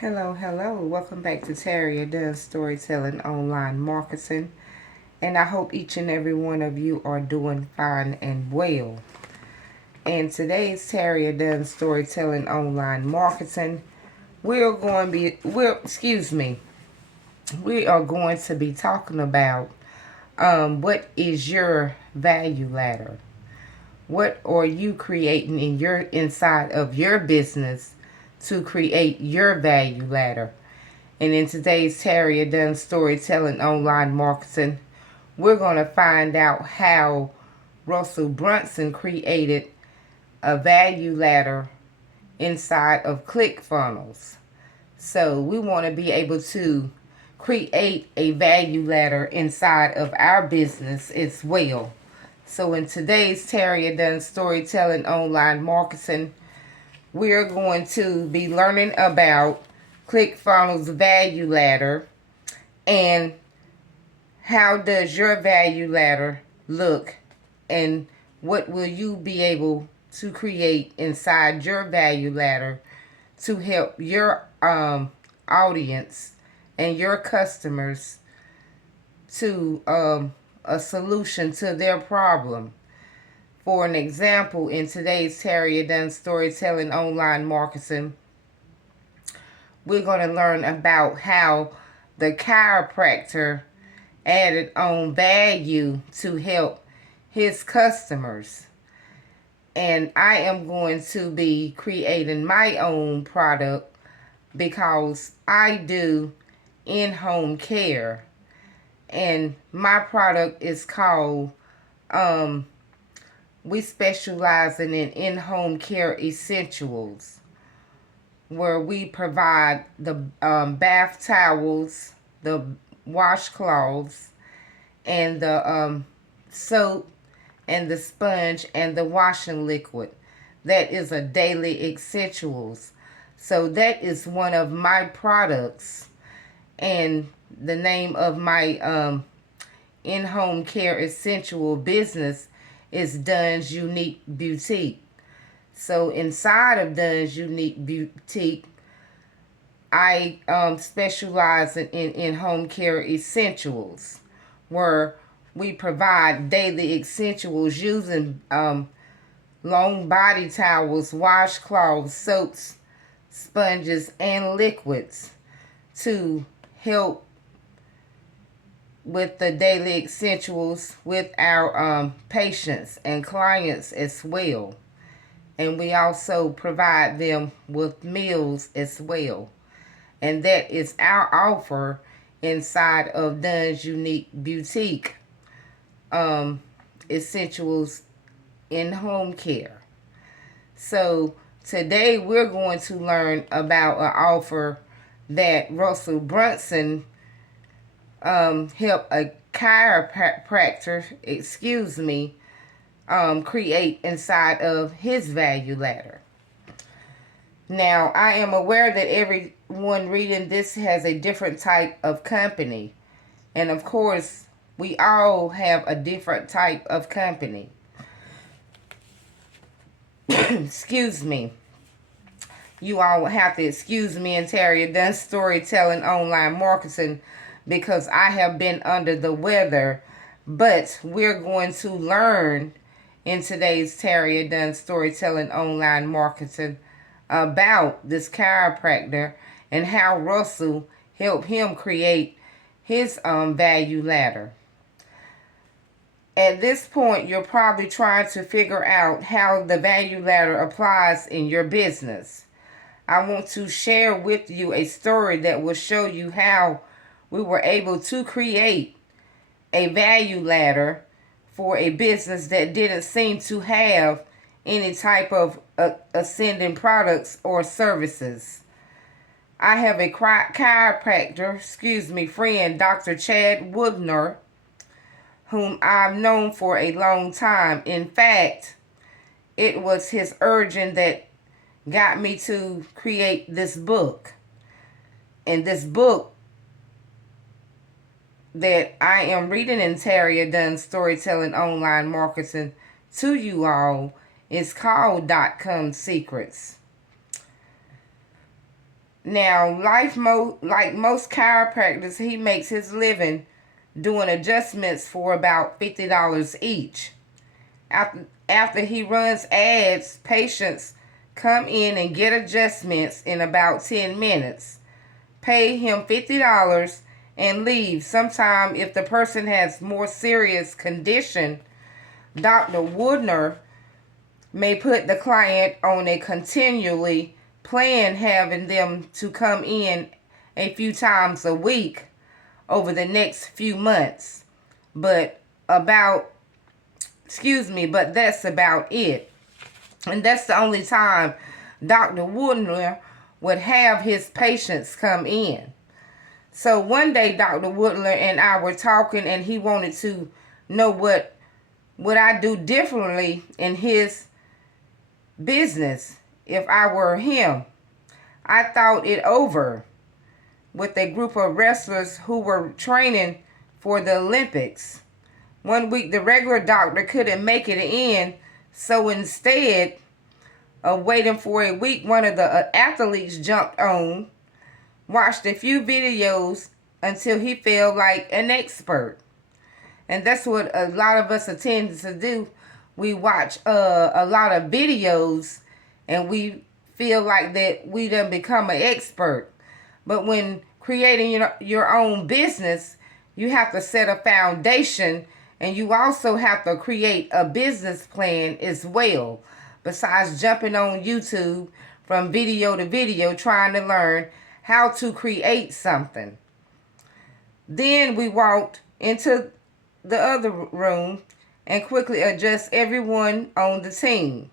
Hello, hello. Welcome back to Dunn Storytelling Online Marketing. And I hope each and every one of you are doing fine and well. And today's Dunn Storytelling Online Marketing, we are going to be talking about what is your value ladder? What are you creating inside of your business to create your value ladder? And in today's Dunn Storytelling Online Marketing, we're going to find out how Russell Brunson created a value ladder inside of ClickFunnels. So we want to be able to create a value ladder inside of our business as well. So in today's Dunn Storytelling Online Marketing, we're going to be learning about ClickFunnels value ladder and how does your value ladder look, and what will you be able to create inside your value ladder to help your audience and your customers to a solution to their problem. For an example, in today's Dunn Storytelling Online Marketing, we're going to learn about how the chiropractor added on value to help his customers. And I am going to be creating my own product because I do in-home care. And my product is called, we specialize in in-home care essentials, where we provide the bath towels, the washcloths, and the soap, and the sponge, and the washing liquid. That is a daily essentials. So that is one of my products, and the name of my in-home care essential business is Dunn's Unique Boutique. So inside of Dunn's Unique Boutique, I specialize in home care essentials, where we provide daily essentials using long body towels, washcloths, soaps, sponges, and liquids to help with the daily essentials with our patients and clients as well. And we also provide them with meals as well. And that is our offer inside of Dunn's Unique Boutique essentials in home care. So today we're going to learn about an offer that Russell Brunson helped a chiropractor, create inside of his value ladder. Now, I am aware that everyone reading this has a different type of company. And of course, we all have a different type of company. Excuse me. You all have to excuse me and Dunn Storytelling Online Marketing because I have been under the weather. But we're going to learn in today's Dunn Storytelling Online Marketing about this chiropractor and how Russell helped him create his value ladder. At this point, you're probably trying to figure out how the value ladder applies in your business. I want to share with you a story that will show you how we were able to create a value ladder for a business that didn't seem to have any type of ascending products or services. I have a chiropractor, friend, Dr. Chad Woldner, whom I've known for a long time. In fact, it was his urging that got me to create this book. And this book that I am reading in Dunn Storytelling Online Marketing to you all is called .com Secrets. Now, like most chiropractors, he makes his living doing adjustments for about $50 each. After he runs ads, patients come in and get adjustments in about 10 minutes. Pay him $50 and leave. Sometime if the person has more serious condition, Dr. Woldner may put the client on a continually plan, having them to come in a few times a week over the next few months. But that's about it. And that's the only time Dr. Woldner would have his patients come in. So one day Dr. Woodler and I were talking, and he wanted to know what I do differently in his business if I were him. I thought it over with a group of wrestlers who were training for the Olympics. One week the regular doctor couldn't make it in, so instead of waiting for a week, one of the athletes jumped on, watched a few videos until he felt like an expert. And that's what a lot of us tend to do. We watch a lot of videos and we feel like that we done become an expert. But when creating your own business, you have to set a foundation, and you also have to create a business plan as well. Besides jumping on YouTube from video to video trying to learn how to create something. Then we walked into the other room and quickly adjust everyone on the team.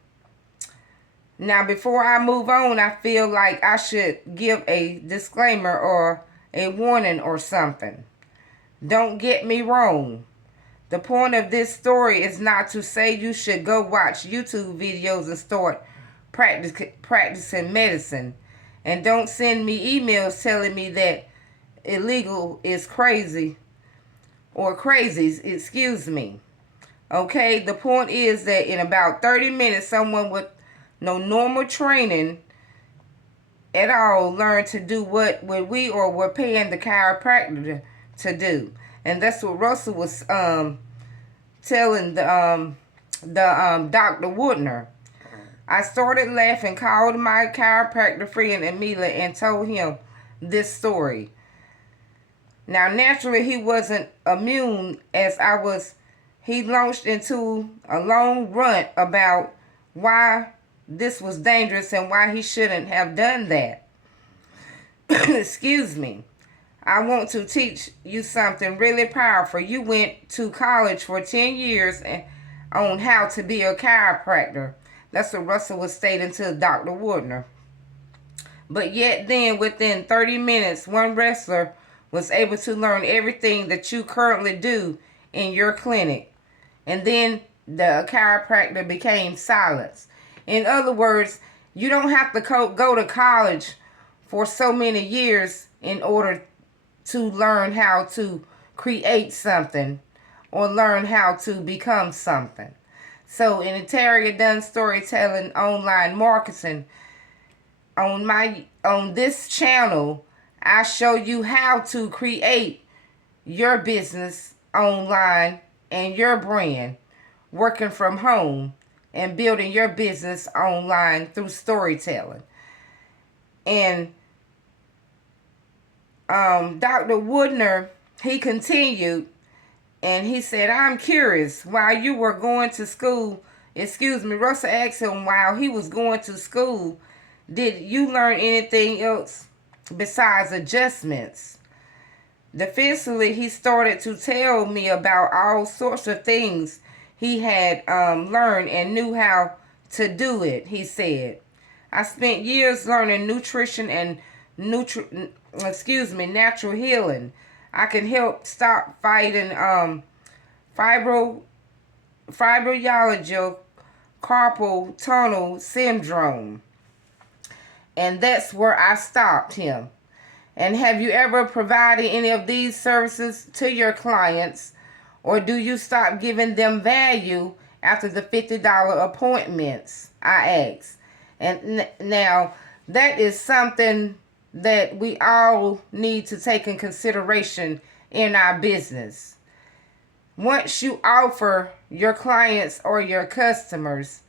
Now, before I move on, I feel like I should give a disclaimer or a warning or something. Don't get me wrong. The point of this story is not to say you should go watch YouTube videos and start practicing medicine. And don't send me emails telling me that illegal is crazy or crazies, excuse me. Okay, the point is that in about 30 minutes, someone with no normal training at all learn to do what we or we're paying the chiropractor to do. And that's what Russell was telling the Dr. Woodner. I started laughing, called my chiropractor friend Amelia, and told him this story. Now, naturally, he wasn't immune as I was. He launched into a long rant about why this was dangerous and why he shouldn't have done that. Excuse me. I want to teach you something really powerful. You went to college for 10 years on how to be a chiropractor. That's what Russell was stating to Dr. Woodner. But yet then, within 30 minutes, one wrestler was able to learn everything that you currently do in your clinic. And then the chiropractor became silenced. In other words, you don't have to go to college for so many years in order to learn how to create something or learn how to become something. So in Terry Dunn Storytelling Online Marketing, on this channel, I show you how to create your business online and your brand working from home and building your business online through storytelling. And Dr. Woodner, he continued, and he said, I'm curious, while you were going to school, Russell asked him, while he was going to school, did you learn anything else besides adjustments? Defensively, he started to tell me about all sorts of things he had learned and knew how to do it, he said. I spent years learning nutrition and natural healing. I can help stop fighting fibromyalgia, carpal tunnel syndrome. And that's where I stopped him. And have you ever provided any of these services to your clients, or do you stop giving them value after the $50 appointments? I asked. And now that is something that we all need to take in consideration in our business. Once you offer your clients or your customers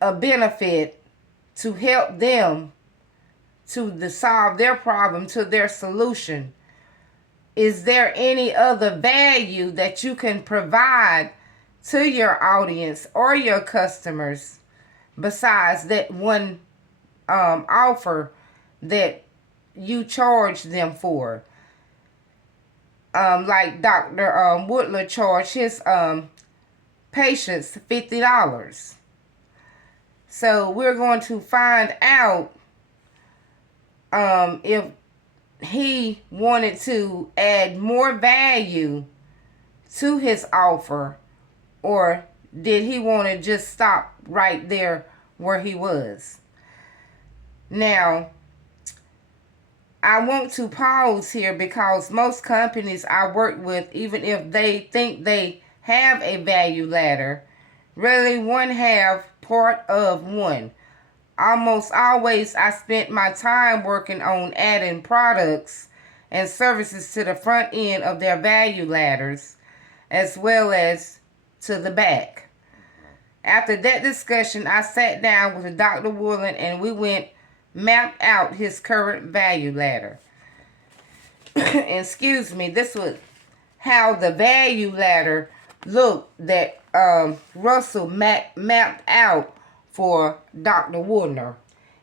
a benefit to help them to solve their problem, to their solution, is there any other value that you can provide to your audience or your customers besides that one offer that you charge them for? Like Dr. Woodler charged his patients $50. So we're going to find out if he wanted to add more value to his offer, or did he want to just stop right there where he was. Now, I want to pause here because most companies I work with, even if they think they have a value ladder, really one have part of one. Almost always I spent my time working on adding products and services to the front end of their value ladders as well as to the back. After that discussion, I sat down with Dr. Woodner and we mapped out his current value ladder. Excuse me, this was how the value ladder looked that Russell mapped out for Dr. Woodner.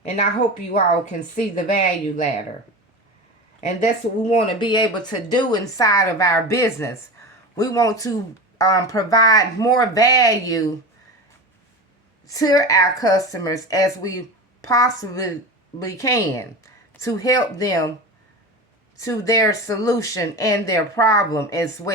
And I hope you all can see the value ladder. And that's what we want to be able to do inside of our business. We want to provide more value to our customers as we possibly can to help them to their solution and their problem as well.